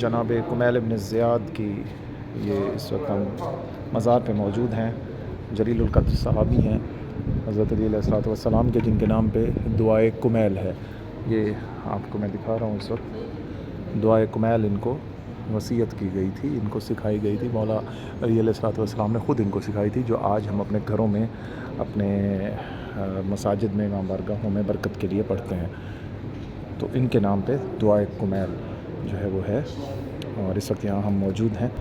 जनाब कुमैल इब्न ज़ियाद की ये इस वक्त हम मज़ार पे मौजूद हैं। जलीलुल क़द्र सहाबी हैं हज़रत अली अलैहिस्सलाम के, जिनके नाम पे दुआए कुमैल है। ये आपको मैं दिखा रहा हूँ इस वक्त। दुआए कुमैल इनको वसीयत की गई थी, इनको सिखाई गई थी। मौला अली अलैहिस्सलाम ने ख़ुद इनको सिखाई थी, जो आज हम अपने घरों में, अपने मसाजिद में, इमाम बारगाहों में बरकत के लिए पढ़ते हैं। तो इनके नाम पे दुआए कुमैल जो है वो है, और इस वक्त यहाँ हम मौजूद हैं।